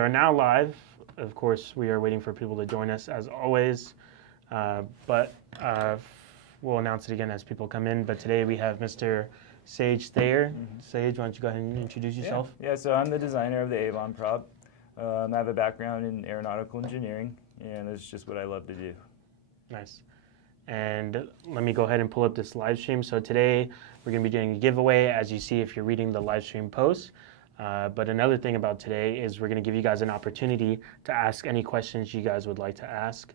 are now live. Of course, we are waiting for people to join us as always, but we'll announce it again as people come in. But today we have Mr. Sage Thayer. Sage, why don't you go ahead and introduce yourself? Yeah, so I'm the designer of the Avon prop. I have a background in aeronautical engineering, and it's just what I love to do. Nice. And let me go ahead and pull up this live stream. So today we're going to be doing a giveaway, as you see if you're reading the live stream post. But another thing about today is we're going to give you guys an opportunity to ask any questions you guys would like to ask.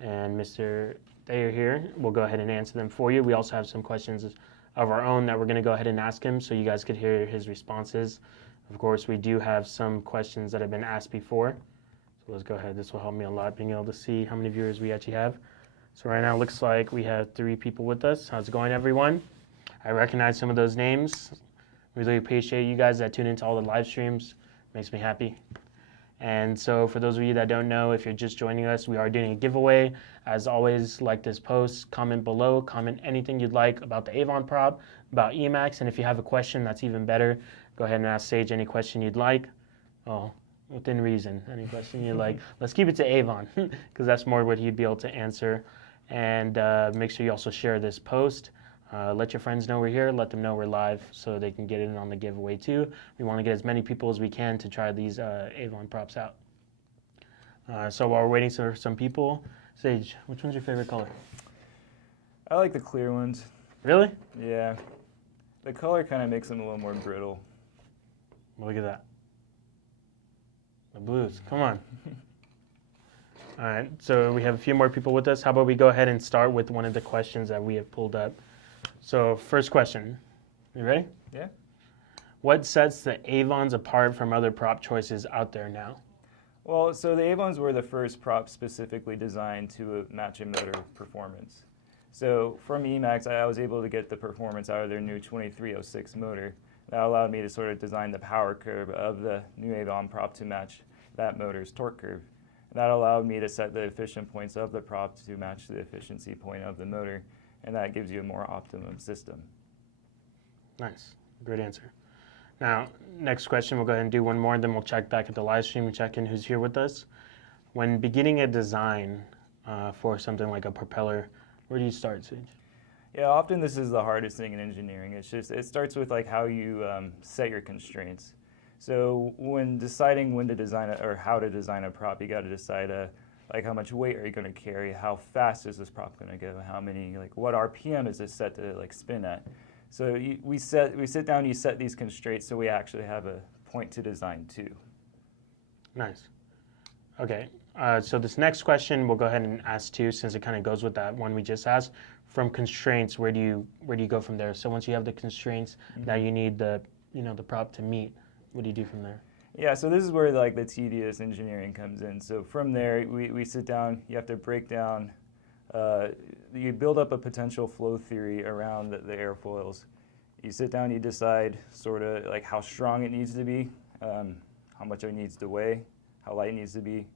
And Mr. Thayer here will go ahead and answer them for you. We also have some questions of our own that we're going to go ahead and ask him so you guys could hear his responses. Of course, we do have some questions that have been asked before. So let's go ahead. This will help me a lot being able to see how many viewers we actually have. So right now it looks like we have 3 people with us. How's it going, everyone? I recognize some of those names. Really appreciate you guys that tune into all the live streams. Makes me happy. And so for those of you that don't know, if you're just joining us, we are doing a giveaway. As always, like this post, comment below, comment anything you'd like about the Avon prop, about EMAX, and if you have a question, that's even better. Go ahead and ask Sage any question you'd like. Oh, within reason, any question you'd like. Let's keep it to Avon, because that's more what he'd be able to answer. And make sure you also share this post. Let your friends know we're here. Let them know we're live so they can get in on the giveaway too. We want to get as many people as we can to try these Avon props out. So while we're waiting for some people, Sage, which one's your favorite color? I like the clear ones. Really? Yeah. The color kind of makes them a little more brittle. Look at that. The blues. Come on. All right, so we have a few more people with us. How about we go ahead and start with one of the questions that we have pulled up. So first question, you ready? Yeah. What sets the Avons apart from other prop choices out there now? Well, so the Avons were the first prop specifically designed to match a motor performance. So from EMAX, I was able to get the performance out of their new 2306 motor. That allowed me to sort of design the power curve of the new Avon prop to match that motor's torque curve. And that allowed me to set the efficient points of the prop to match the efficiency point of the motor, and that gives you a more optimum system. Nice, great answer. Now, next question, we'll go ahead and do one more, and then we'll check back at the live stream and check in who's here with us. When beginning a design for something like a propeller, where do you start, Sage? Yeah, often this is the hardest thing in engineering. It starts with like how you set your constraints. So when deciding when to design or how to design a prop, you got to decide like how much weight are you going to carry, how fast is this prop going to go, how many, like what RPM is this set to like spin at. So we sit down, you set these constraints so we actually have a point to design to. Nice. Okay, so this next question we'll go ahead and ask too, since it kind of goes with that one we just asked. From constraints, where do you go from there? So once you have the constraints that you need the prop to meet, what do you do from there? Yeah, so this is where like the tedious engineering comes in. So from there, we sit down, you have to break down, you build up a potential flow theory around the airfoils. You sit down, you decide sort of like how strong it needs to be, how much it needs to weigh, how light it needs to be,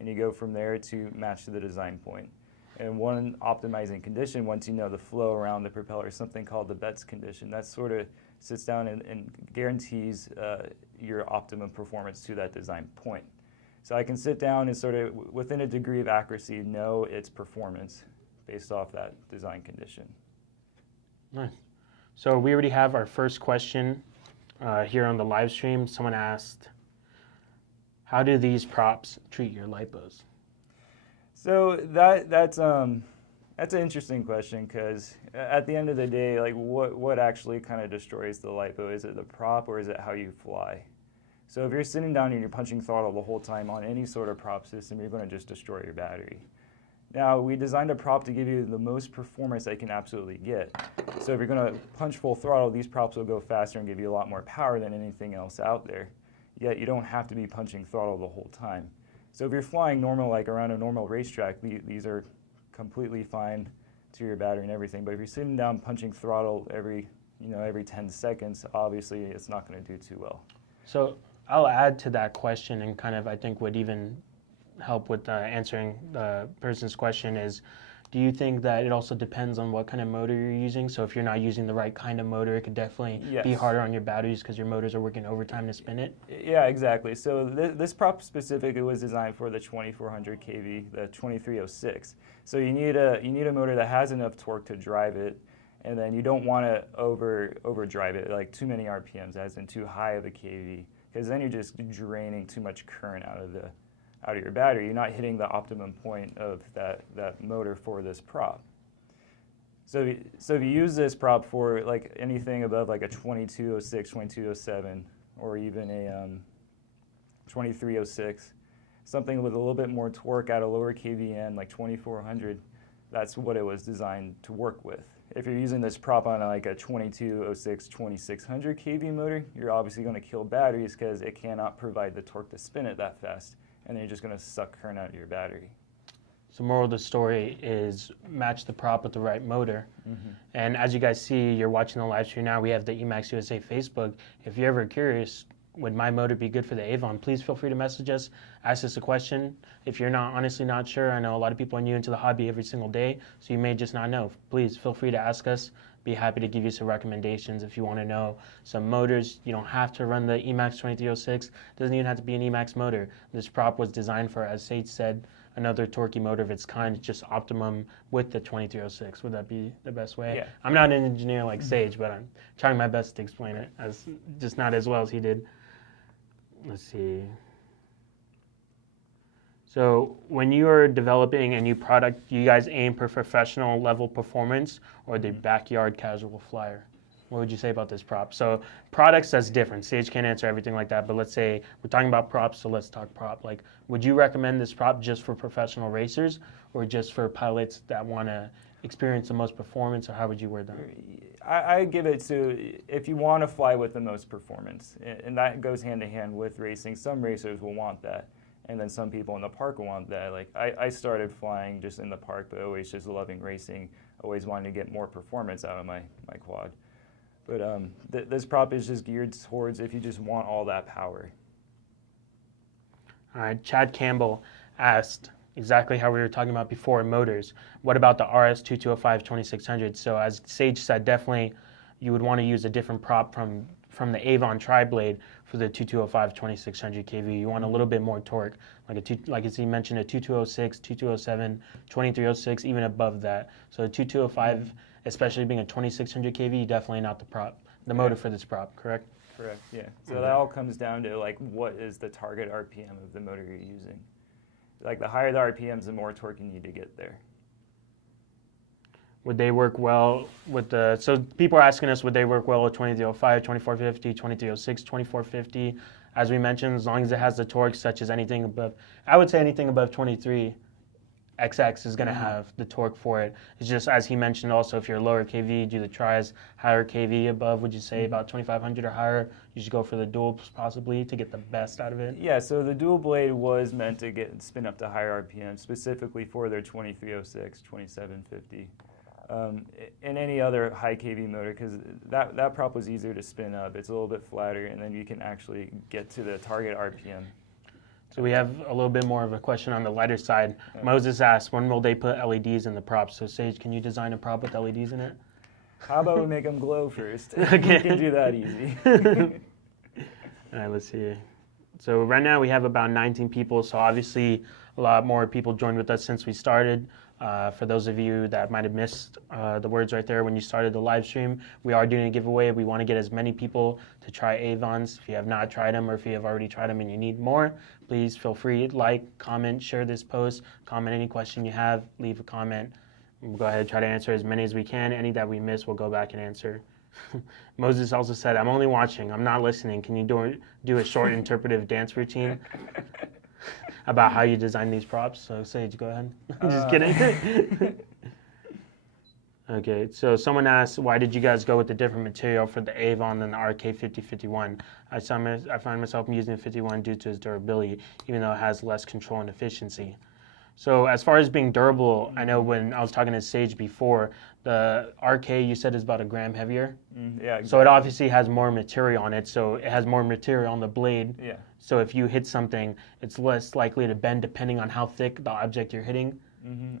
and you go from there to match to the design point. And one optimizing condition, once you know the flow around the propeller, is something called the Betz condition. That sort of sits down and guarantees your optimum performance to that design point. So I can sit down and sort of, within a degree of accuracy, know its performance based off that design condition. Nice. So we already have our first question here on the live stream. Someone asked, how do these props treat your Lipo'S? So that's an interesting question, because at the end of the day, like what actually kind of destroys the Lipo? Is it the prop or is it how you fly? So if you're sitting down and you're punching throttle the whole time on any sort of prop system, you're going to just destroy your battery. Now, we designed a prop to give you the most performance they can absolutely get. So if you're going to punch full throttle, these props will go faster and give you a lot more power than anything else out there. Yet you don't have to be punching throttle the whole time. So if you're flying normal, like around a normal racetrack, these are completely fine to your battery and everything. But if you're sitting down punching throttle every 10 seconds, obviously it's not going to do too well. So I'll add to that question, and kind of I think would even help with answering the person's question is, do you think that it also depends on what kind of motor you're using? So if you're not using the right kind of motor, it could definitely be Yes. harder on your batteries because your motors are working overtime to spin it? Yeah, exactly. So this prop specifically was designed for the 2400 kV, the 2306. So you need a motor that has enough torque to drive it, and then you don't want to overdrive it, like too many RPMs, as in too high of a kV, because then you're just draining too much current out of your battery. You're not hitting the optimum point of that motor for this prop. So if you use this prop for like anything above like a 2206, 2207, or even a 2306, something with a little bit more torque at a lower KVN, like 2400, that's what it was designed to work with. If you're using this prop on like a 2206, 2600 kV motor, you're obviously going to kill batteries because it cannot provide the torque to spin it that fast, and then you're just going to suck current out of your battery. So moral of the story is match the prop with the right motor. Mm-hmm. And as you guys see, you're watching the live stream now, we have the EMAX USA Facebook. If you're ever curious, would my motor be good for the Avon? Please feel free to message us, ask us a question. If you're honestly not sure, I know a lot of people are new into the hobby every single day, so you may just not know. Please feel free to ask us. Be happy to give you some recommendations if you want to know some motors. You don't have to run the EMAX 2306. It doesn't even have to be an EMAX motor. This prop was designed for, as Sage said, another torquey motor of its kind, just optimum with the 2306. Would that be the best way? Yeah. I'm not an engineer like Sage, but I'm trying my best to explain it, as just not as well as he did. Let's see. So when you are developing a new product, do you guys aim for professional level performance or the backyard casual flyer? What would you say about this prop? So products, that's different. Sage can't answer everything like that, but let's say we're talking about props, so let's talk prop. Like, would you recommend this prop just for professional racers or just for pilots that want to experience the most performance, or how would you word that? I give it to if you want to fly with the most performance, and that goes hand in hand with racing. Some racers will want that, and then some people in the park will want that. Like I started flying just in the park, but always just loving racing, always wanting to get more performance out of my quad. But this prop is just geared towards if you just want all that power. All right, Chad Campbell asked exactly how we were talking about before, motors. What about the RS2205 2600? So as Sage said, definitely you would want to use a different prop from the Avon tri-blade for the 2205 2600 kV. You want a little bit more torque, like as he mentioned, a 2206, 2207, 2306, even above that. So the 2205, especially being a 2600 kV, definitely not the motor for this prop, correct? Correct, yeah. So that all comes down to like what is the target RPM of the motor you're using. Like the higher the RPMs, the more torque you need to get there. Would they work well with the, so people are asking us, would they work well with 2305, 2450, 2306, 2450? As we mentioned, as long as it has the torque, such as anything above, I would say anything above 23XX is going to have the torque for it. It's just, as he mentioned also, if you're lower KV, do the tries, higher KV above, would you say about 2500 or higher? You should go for the dual possibly to get the best out of it? Yeah, so the dual blade was meant to spin up to higher RPM, specifically for their 2306, 2750. And any other high kV motor, because that prop was easier to spin up. It's a little bit flatter, and then you can actually get to the target RPM. So we have a little bit more of a question on the lighter side. Moses asked, when will they put LEDs in the props? So Sage, can you design a prop with LEDs in it? How about we make them glow first? Okay. We can do that easy. All right, let's see. So right now we have about 19 people, so obviously a lot more people joined with us since we started. For those of you that might have missed the words right there when you started the live stream, we are doing a giveaway. We want to get as many people to try Avons. If you have not tried them or if you have already tried them and you need more, please feel free to like, comment, share this post, comment any question you have, leave a comment. We'll go ahead and try to answer as many as we can. Any that we miss, we'll go back and answer. Moses also said, I'm only watching, I'm not listening. Can you do a short interpretive dance routine about how you design these props? So Sage, go ahead. Just kidding. Okay, so someone asked, why did you guys go with a different material for the Avon than the RK5051? I find myself using the 51 due to its durability, even though it has less control and efficiency. So as far as being durable, I know when I was talking to Sage before, the RK you said is about a gram heavier. Yeah, exactly. So it obviously has more material on it, so it has more material on the blade. Yeah. So if you hit something, it's less likely to bend depending on how thick the object you're hitting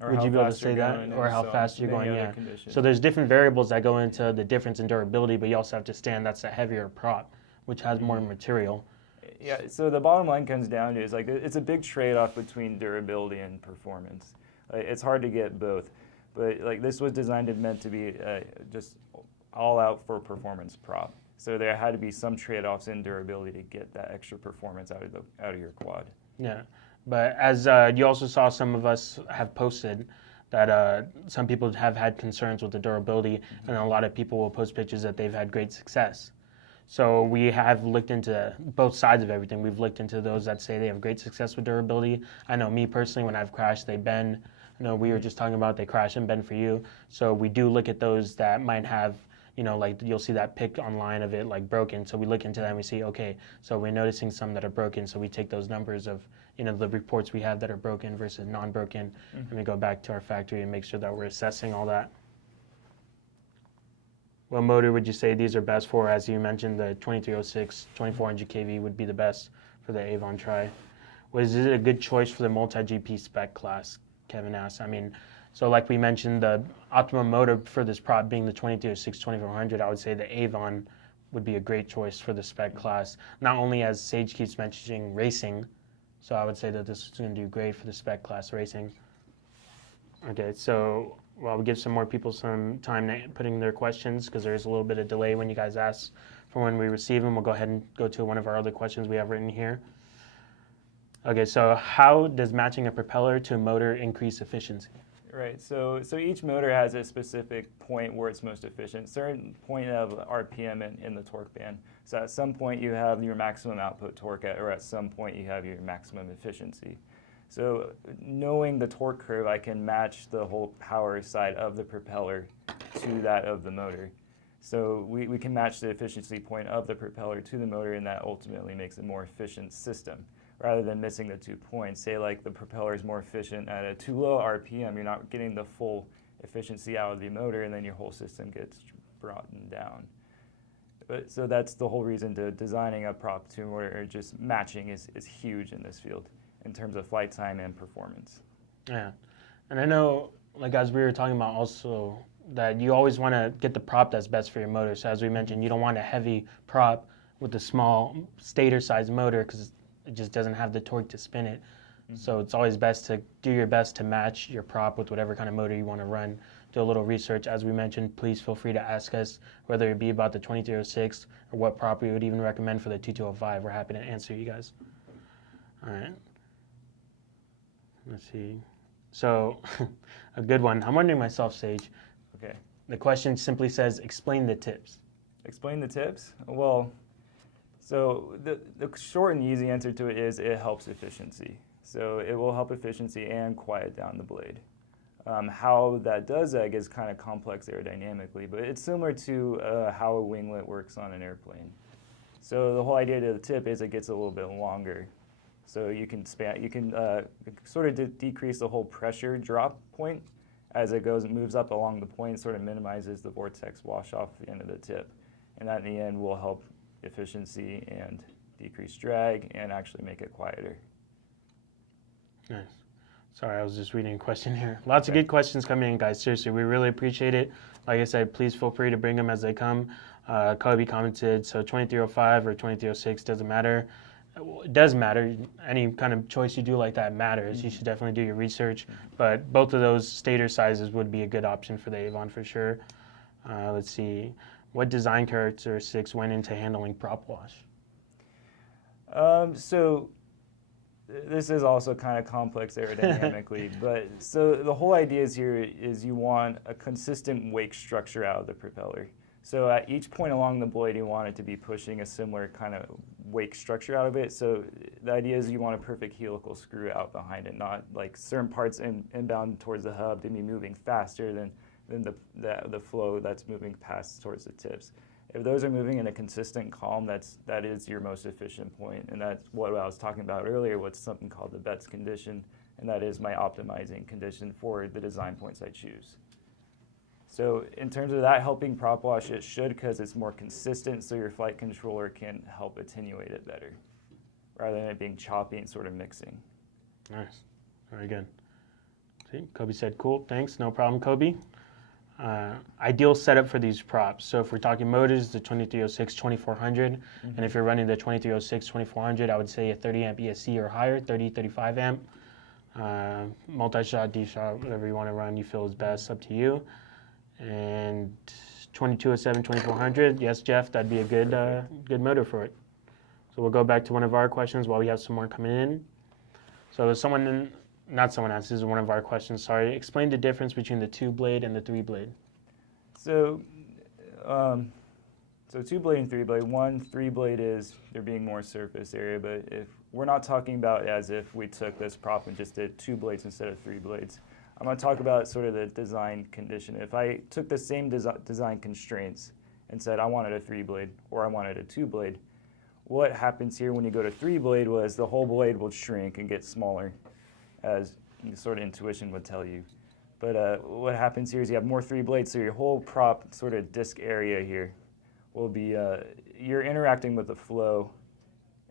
Or Would how you be able to fast you're say that? going Or and how so fast you're many going, other yeah. conditions. So there's different variables that go into the difference in durability, but you also have to stand that's a heavier prop, which has more material. Yeah, so the bottom line comes down to is like it's a big trade-off between durability and performance. It's hard to get both, but like this was designed and meant to be just all out for performance prop. So there had to be some trade-offs in durability to get that extra performance out of your quad. Yeah, but as you also saw, some of us have posted that some people have had concerns with the durability, and a lot of people will post pictures that they've had great success. So we have looked into both sides of everything. We've looked into those that say they have great success with durability. I know me personally, when I've crashed, they bend. I know we were just talking about they crash and bend for you. So we do look at those that might have, like you'll see that pic online of it like broken. So we look into that and we see, okay, so we're noticing some that are broken. So we take those numbers of, the reports we have that are broken versus non-broken, and we go back to our factory and make sure that we're assessing all that. What motor would you say these are best for? As you mentioned, the 2306, 2400 kV would be the best for the Avon Tri. Was it a good choice for the multi-GP spec class? Kevin asked. So like we mentioned, the optimum motor for this prop being the 2306, 2400, I would say the Avon would be a great choice for the spec class. Not only as Sage keeps mentioning racing, so I would say that this is going to do great for the spec class racing. Okay, so we'll give some more people some time putting their questions because there's a little bit of delay when you guys ask for when we receive them. We'll go ahead and go to one of our other questions we have written here. Okay, so how does matching a propeller to a motor increase efficiency? Right, so each motor has a specific point where it's most efficient, certain point of RPM in the torque band. So at some point you have your maximum output torque, or at some point you have your maximum efficiency. So knowing the torque curve, I can match the whole power side of the propeller to that of the motor. So we can match the efficiency point of the propeller to the motor, and that ultimately makes a more efficient system. Rather than missing the 2 points, say like the propeller is more efficient at a too low RPM, you're not getting the full efficiency out of the motor, and then your whole system gets brought down. So that's the whole reason to designing a prop to motor, just matching is huge in this field in terms of flight time and performance. Yeah, and I know, like as we were talking about also, that you always want to get the prop that's best for your motor. So as we mentioned, you don't want a heavy prop with a small stator-sized motor because it just doesn't have the torque to spin it. So it's always best to do your best to match your prop with whatever kind of motor you want to run. Do a little research. As we mentioned, please feel free to ask us, whether it be about the 2306 or what prop we would even recommend for the 2205. We're happy to answer you guys. All right. Let's see. So, a good one. I'm wondering myself, Sage. Okay. The question simply says, explain the tips. Explain the tips? Well, so the short and easy answer to it is it helps efficiency. So it will help efficiency and quiet down the blade. How that does that is kind of complex aerodynamically, but it's similar to how a winglet works on an airplane. So the whole idea to the tip is it gets a little bit longer. So you can sort of decrease the whole pressure drop point as it moves up along the point, sort of minimizes the vortex wash off the end of the tip. And that in the end will help efficiency and decrease drag and actually make it quieter. Nice. Sorry, I was just reading a question here. Lots of good questions coming in, guys. Seriously, we really appreciate it. Like I said, please feel free to bring them as they come. Kobe commented, so 2305 or 2306 doesn't matter. It does matter. Any kind of choice you do like that matters. You should definitely do your research. But both of those stator sizes would be a good option for the Avon for sure. Let's see. What design characteristics went into handling prop wash? So this is also kind of complex aerodynamically, but so the whole idea is you want a consistent wake structure out of the propeller. So at each point along the blade, you want it to be pushing a similar kind of wake structure out of it. So the idea is you want a perfect helical screw out behind it, not like certain parts inbound towards the hub to be moving faster than the flow that's moving past towards the tips. If those are moving in a consistent column, that is your most efficient point, and that's what I was talking about earlier. What's something called the Betz condition, and that is my optimizing condition for the design points I choose. So in terms of that helping prop wash, it should, because it's more consistent, so your flight controller can help attenuate it better, rather than it being choppy and sort of mixing. Nice, very good. See, Kobe said, cool, thanks, no problem, Kobe. Ideal setup for these props. So if we're talking motors, the 2306 2400, and if you're running the 2306 2400, I would say a 30 amp ESC or higher, 30, 35 amp. Multi-shot, D-shot, whatever you want to run, you feel is best, up to you. And 2207 2400, yes, Jeff, that'd be a good motor for it. So we'll go back to one of our questions while we have some more coming in. So not someone else, this is one of our questions, sorry. Explain the difference between the 2-blade and the 3-blade. So 2-blade and 3-blade. 3-blade is there being more surface area, but if we're not talking about as if we took this prop and just did 2 blades instead of 3 blades. I'm going to talk about sort of the design condition. If I took the same design constraints and said I wanted a 3-blade or I wanted a 2-blade, what happens here when you go to 3-blade was the whole blade will shrink and get smaller, as sort of intuition would tell you. But what happens here is you have more 3 blades, so your whole prop sort of disc area here will be, you're interacting with the flow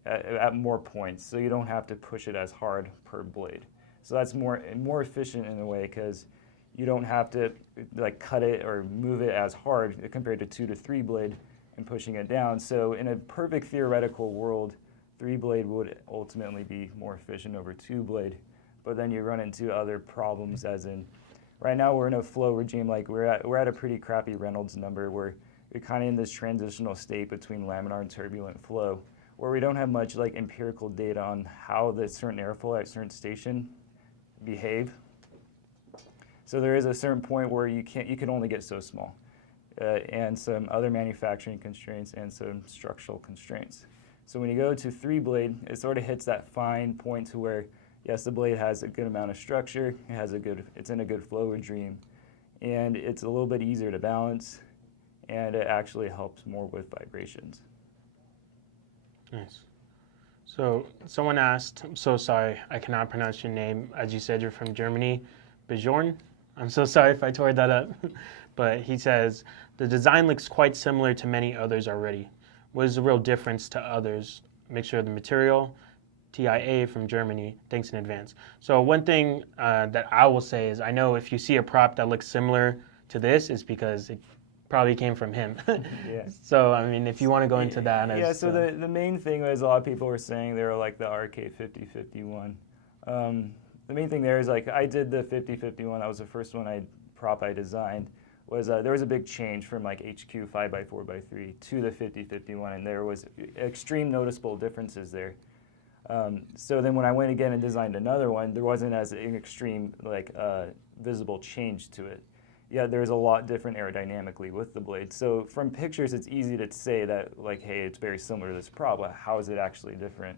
at more points, so you don't have to push it as hard per blade. So that's more efficient in a way because you don't have to like cut it or move it as hard compared to 2 to 3 blade and pushing it down. So in a perfect theoretical world, 3-blade would ultimately be more efficient over 2-blade. But then you run into other problems, as in right now we're in a flow regime, like we're at a pretty crappy Reynolds number where we're kind of in this transitional state between laminar and turbulent flow, where we don't have much like empirical data on how the certain airflow at a certain station behave. So there is a certain point where you can only get so small. And some other manufacturing constraints and some structural constraints. So when you go to 3-blade, it sort of hits that fine point to where, yes, the blade has a good amount of structure, it's in a good flow regime, and it's a little bit easier to balance, and it actually helps more with vibrations. Nice. So someone asked, I'm so sorry, I cannot pronounce your name. As you said, you're from Germany. Bjorn? I'm so sorry if I tore that up. But he says, the design looks quite similar to many others already. What is the real difference to others? Mixture of the material, TIA from Germany, thanks in advance. So one thing that I will say is I know if you see a prop that looks similar to this, it's because it probably came from him. Yeah. So, I mean, if you want to go into that. Yeah, so the main thing was a lot of people were saying they were like the RK5051. The main thing there is like I did the 5051, that was the first prop I designed. Was there was a big change from like HQ 5x4x3 to the 5051, and there was extreme noticeable differences there. So then when I went again and designed another one, there wasn't as an extreme like visible change to it. Yeah, there's a lot different aerodynamically with the blade. So from pictures, it's easy to say that like, hey, it's very similar to this prop, but how is it actually different?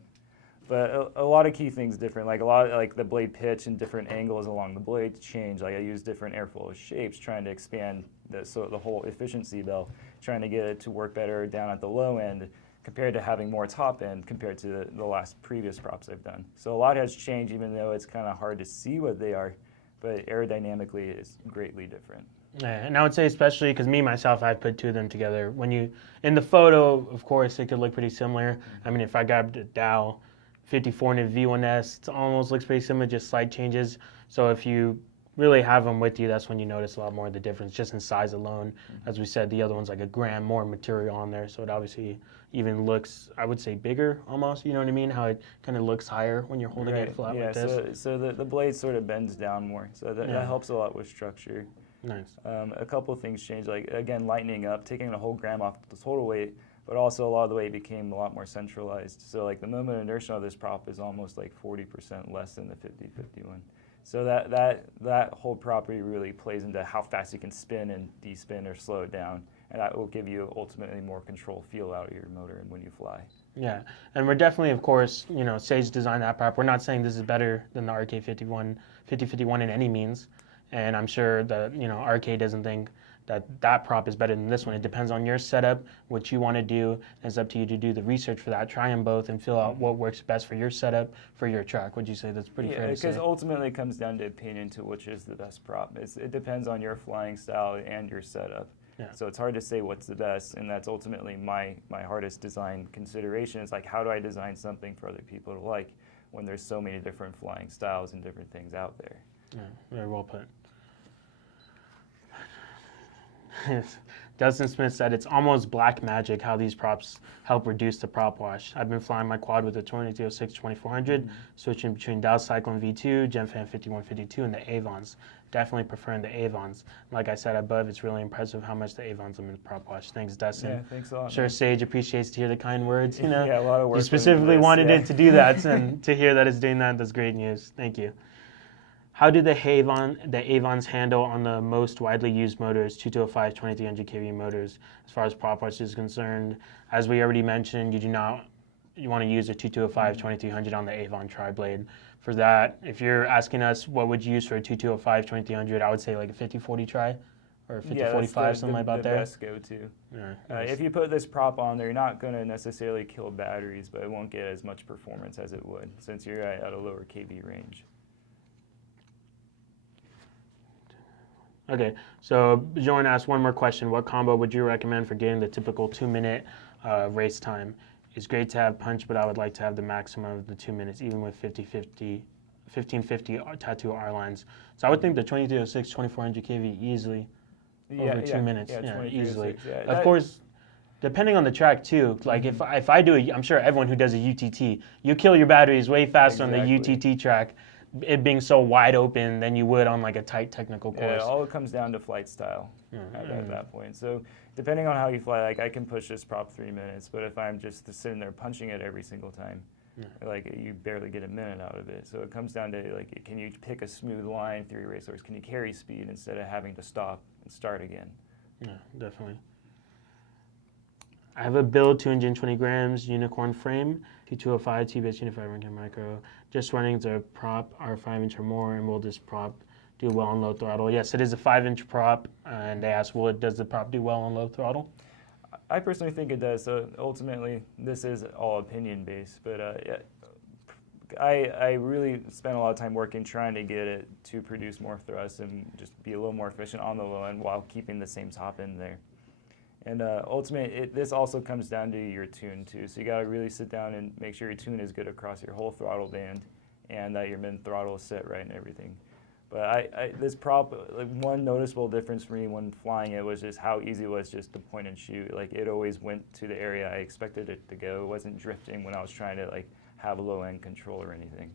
But a lot of key things different, like the blade pitch and different angles along the blade change. Like I use different airflow shapes trying to expand the whole efficiency bell, trying to get it to work better down at the low end compared to having more top end compared to the previous props I've done. So a lot has changed, even though it's kind of hard to see what they are, but aerodynamically it's greatly different. Yeah, and I would say especially because me, myself, I put two of them together. In the photo, of course, it could look pretty similar. I mean, if I grabbed a Dow 54 and a V1S, it almost looks pretty similar, just slight changes. So if you really have them with you, that's when you notice a lot more of the difference, just in size alone. As we said, the other one's like a gram more material on there, so it obviously even looks, I would say, bigger almost, you know what I mean? How it kind of looks higher when you're holding it flat like this. So the blade sort of bends down more, so that helps a lot with structure. Nice. A couple of things changed, like again, lightening up, taking a whole gram off the total weight, but also a lot of the weight became a lot more centralized. So like the moment of inertia of this prop is almost like 40% less than the 50-51. So that whole property really plays into how fast you can spin and de-spin or slow it down, and that will give you ultimately more control feel out of your motor and when you fly. Yeah, and we're definitely, of course, Sage designed that prop. We're not saying this is better than the RK51, 50-51 in any means, and I'm sure that RK doesn't think that prop is better than this one. It depends on your setup, what you want to do, and it's up to you to do the research for that, try them both, and feel out what works best for your setup, for your track. Would you say that's pretty fair to say? Because ultimately it comes down to opinion to which is the best prop. It depends on your flying style and your setup. Yeah. So it's hard to say what's the best, and that's ultimately my hardest design consideration. Is like, how do I design something for other people to like when there's so many different flying styles and different things out there? Yeah, very well put. Dustin Smith said, it's almost black magic how these props help reduce the prop wash. I've been flying my quad with the 2206 2400, switching between Dow Cyclone V2, GenFan 5152, and the Avons. Definitely preferring the Avons. Like I said above, it's really impressive how much the Avons limit prop wash. Thanks, Dustin. Yeah, thanks a lot. I'm sure Sage appreciates to hear the kind words. You know, yeah, a lot of work. You specifically wanted it to do that, and to hear that it's doing that, that's great news. Thank you. How do the Avons handle on the most widely used motors, 2205, 2300 kV motors, as far as prop wash is concerned? As we already mentioned, you want to use a 2205, 2300 on the Avon tri-blade. For that, if you're asking us what would you use for a 2205, 2300, I would say like a 5040 tri or a 5045, something like about there. Best go-to. Yeah, if you put this prop on there, you're not going to necessarily kill batteries, but it won't get as much performance as it would since you're at a lower kV range. Okay, so Bjorn asked one more question. What combo would you recommend for getting the typical 2-minute race time? It's great to have punch, but I would like to have the maximum of the 2 minutes, even with 1550 tattoo R lines. So I would think the 2206, 2400 kV easily over 2 minutes. Yeah, easily. Yeah, of course, depending on the track too. Like if I do I'm sure everyone who does a UTT, you kill your batteries way faster on the UTT track, it being so wide open than you would on like a tight technical course. Yeah, all it comes down to flight style at that point. So depending on how you fly, like I can push this prop 3 minutes, but if I'm just sitting there punching it every single time, like you barely get a minute out of it. So it comes down to like, can you pick a smooth line through your race, or can you carry speed instead of having to stop and start again? Yeah, definitely. I have a build 220 grams unicorn frame, T205, T-base unified ranking micro. Just running the prop are 5-inch or more, and will this prop do well on low throttle? Yes, it is a 5-inch prop, and they asked, does the prop do well on low throttle? I personally think it does. So ultimately, this is all opinion based, but I really spent a lot of time working trying to get it to produce more thrust and just be a little more efficient on the low end while keeping the same top end there. And ultimately, this also comes down to your tune too. So you got to really sit down and make sure your tune is good across your whole throttle band, and that your mid throttle is set right and everything. But this prop, like one noticeable difference for me when flying it was just how easy it was just to point and shoot. Like it always went to the area I expected it to go. It wasn't drifting when I was trying to like have a low end control or anything.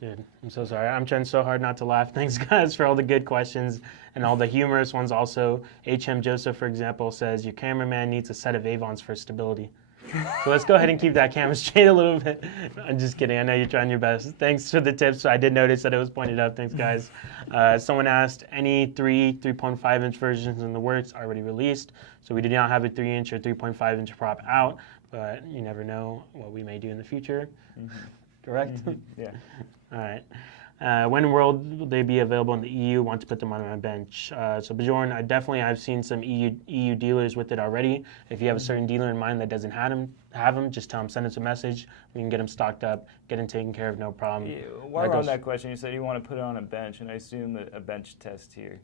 Dude, I'm so sorry. I'm trying so hard not to laugh. Thanks, guys, for all the good questions and all the humorous ones also. H.M. Joseph, for example, says, your cameraman needs a set of Avons for stability. So let's go ahead and keep that camera straight a little bit. I'm just kidding. I know you're trying your best. Thanks for the tips. I did notice that it was pointed out. Thanks, guys. Someone asked, any 3.5-inch versions in the works already released? So we do not have a 3-inch or 3.5-inch prop out, but you never know what we may do in the future. Correct? Yeah. All right. When will they be available in the EU? Want to put them on my bench. So Bjorn, I've seen some EU dealers with it already. If you have a certain dealer in mind that doesn't have them, just tell them, send us a message. We can get them stocked up, get them taken care of, no problem. Yeah, while we're on that question, you said you want to put it on a bench, and I assume a bench test here.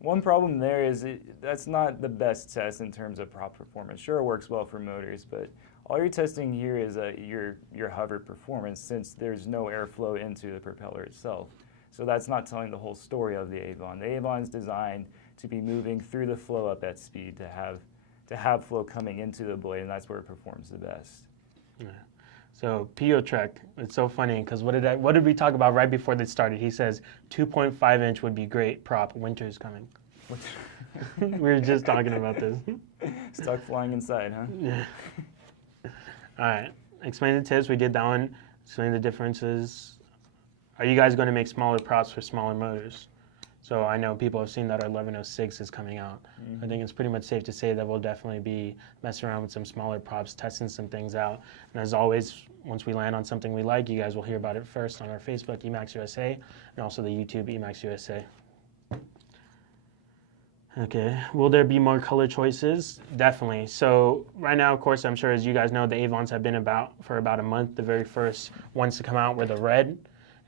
One problem there is that's not the best test in terms of prop performance. Sure, it works well for motors, but all you're testing here is your hover performance, since there's no airflow into the propeller itself. So that's not telling the whole story of the Avon. The Avon's designed to be moving through the flow up at speed, to have flow coming into the blade, and that's where it performs the best. Yeah. So Pio Trek, it's so funny because what did we talk about right before this started? He says 2.5-inch would be great prop. Winter's coming. We were just talking about this. Stuck flying inside, huh? Yeah. All right. Explain the tips. We did that one. Explain the differences. Are you guys going to make smaller props for smaller motors? So I know people have seen that our 1106 is coming out. I think it's pretty much safe to say that we'll definitely be messing around with some smaller props, testing some things out. And as always, once we land on something we like, you guys will hear about it first on our Facebook, EMAX USA, and also the YouTube, EMAX USA. Okay, will there be more color choices? Definitely. So right now, of course, I'm sure as you guys know, the Avons have been for about a month. The very first ones to come out were the red.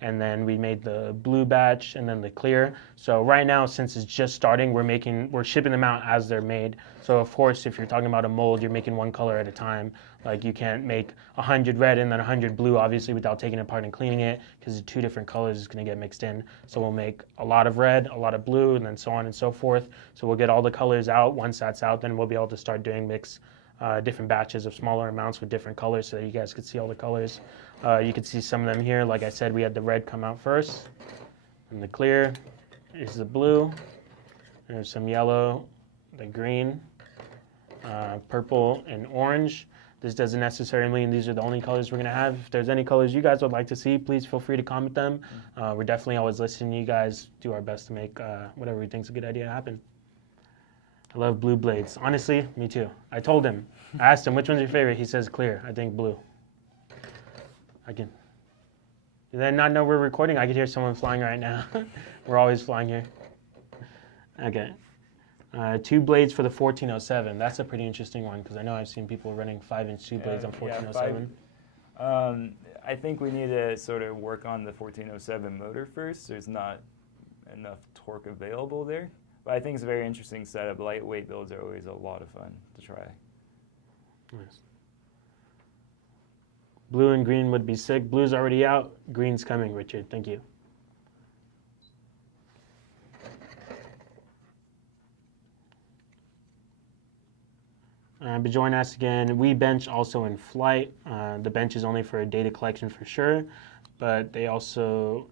and then we made the blue batch and then the clear. So right now, since it's just starting, we're shipping them out as they're made. So of course, if you're talking about a mold, you're making one color at a time. Like you can't make 100 red and then 100 blue, obviously, without taking it apart and cleaning it, because the two different colors is going to get mixed in. So we'll make a lot of red, a lot of blue, and then so on and so forth. So we'll get all the colors out. Once that's out, then we'll be able to start doing different batches of smaller amounts with different colors so that you guys could see all the colors. You can see some of them here. Like I said, we had the red come out first, and the clear is the blue. There's some yellow, the green, purple, and orange. This doesn't necessarily mean these are the only colors we're going to have. If there's any colors you guys would like to see, please feel free to comment them. We're definitely always listening to you guys, do our best to make whatever we think is a good idea happen. I love blue blades. Honestly, me too. I told him. I asked him, which one's your favorite? He says clear. I think blue. Did I not know we're recording? I could hear someone flying right now. We're always flying here. Okay. 2 blades for the 1407. That's a pretty interesting one because I know I've seen people running 5-inch 2 blades on 1407. I think we need to sort of work on the 1407 motor first. There's not enough torque available there. But I think it's a very interesting setup. Lightweight builds are always a lot of fun to try. Nice. Blue and green would be sick. Blue's already out. Green's coming, Richard. Thank you. Bajoin asks again, we bench also in flight. The bench is only for data collection for sure, but they also...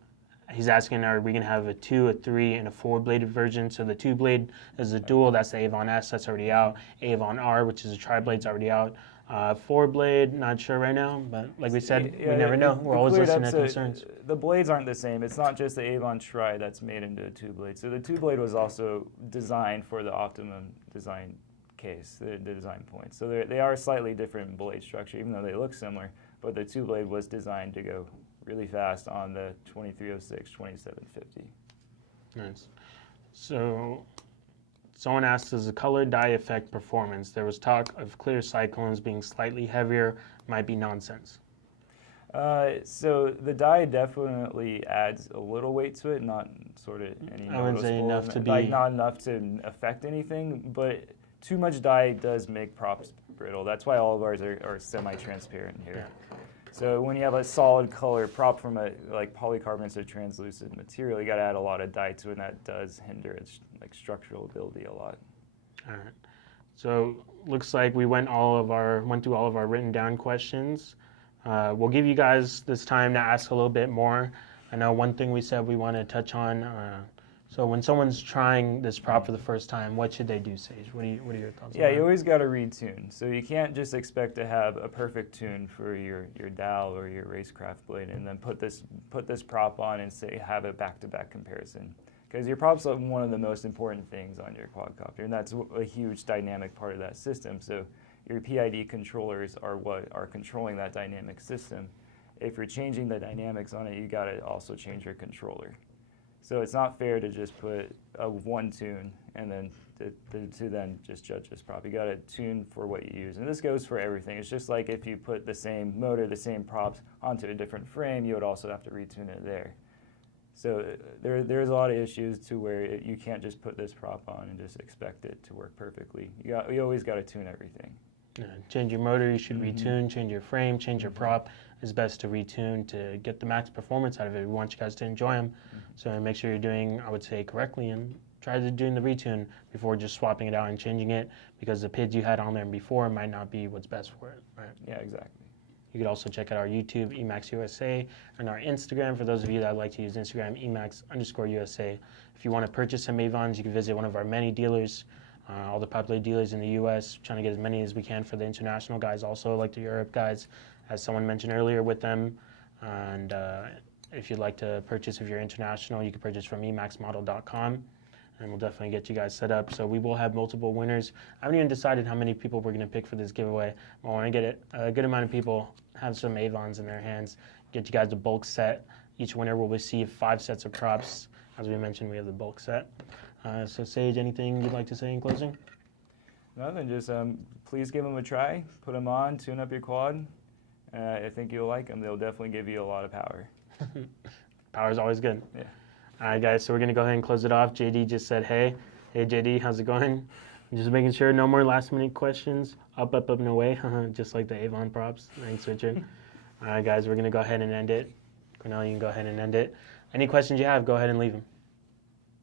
He's asking, are we going to have a 2, a 3, and a 4-bladed version? So the 2-blade is a dual. That's the Avon S. That's already out. Avon R, which is a tri-blade, is already out. 4-blade, not sure right now. But like we said, we never know. We're always listening to concerns. The blades aren't the same. It's not just the Avon Tri that's made into a 2-blade. So the 2-blade was also designed for the optimum design case, the design point. So they are slightly different blade structure, even though they look similar. But the 2-blade was designed to go really fast on the 2306, 2750. Nice. So someone asked, does the color dye affect performance? There was talk of clear cyclones being slightly heavier. Might be nonsense. So the dye definitely adds a little weight to it, not sort of any I wouldn't say enough to be... Like not enough to affect anything, but too much dye does make props brittle. That's why all of ours are semi-transparent here. Yeah. So when you have a solid color prop from like polycarbonate or translucent material, you got to add a lot of dye to it, and that does hinder its like structural ability a lot. All right. So looks like we went through all of our written down questions. We'll give you guys this time to ask a little bit more. I know one thing we said we want to touch on. So when someone's trying this prop for the first time, what should they do, Sage? What are your thoughts on that? Yeah, you always got to retune. So you can't just expect to have a perfect tune for your dowel or your racecraft blade and then put this prop on and say have a back-to-back comparison. Because your prop's one of the most important things on your quadcopter, and that's a huge dynamic part of that system. So your PID controllers are what are controlling that dynamic system. If you're changing the dynamics on it, you got to also change your controller. So it's not fair to just put a one tune and then to then just judge this prop. You got to tune for what you use. And this goes for everything. It's just like if you put the same motor, the same props onto a different frame, you would also have to retune it there. So there's a lot of issues to where you can't just put this prop on and just expect it to work perfectly. You always got to tune everything. Yeah, change your motor, you should retune, change your frame, change your prop. It's best to retune to get the max performance out of it. We want you guys to enjoy them. So make sure you're doing, I would say, correctly and try to do the retune before just swapping it out and changing it because the PIDs you had on there before might not be what's best for it, right? Yeah, exactly. You could also check out our YouTube, EMAX USA, and our Instagram. For those of you that like to use Instagram, EMAX_USA. If you want to purchase some Avons, you can visit one of our many dealers. All the popular dealers in the U.S., trying to get as many as we can for the international guys, also like the Europe guys, as someone mentioned earlier with them. And if you'd like to purchase, if you're international, you can purchase from emaxmodel.com, and we'll definitely get you guys set up. So we will have multiple winners. I haven't even decided how many people we're going to pick for this giveaway. I want to get it, a good amount of people have some Avons in their hands, get you guys a bulk set. Each winner will receive 5 sets of props. As we mentioned, we have the bulk set. So Sage, anything you'd like to say in closing? Nothing, just please give them a try, put them on, tune up your quad. I think you'll like them. They'll definitely give you a lot of power. Power is always good. Yeah. All right, guys, so we're going to go ahead and close it off. JD just said, hey. Hey, JD, how's it going? Just making sure no more last-minute questions. Up, up, up, no way. Just like the Avon props. Thanks, Richard. All right, guys, we're going to go ahead and end it. Cornell, you can go ahead and end it. Any questions you have, go ahead and leave them.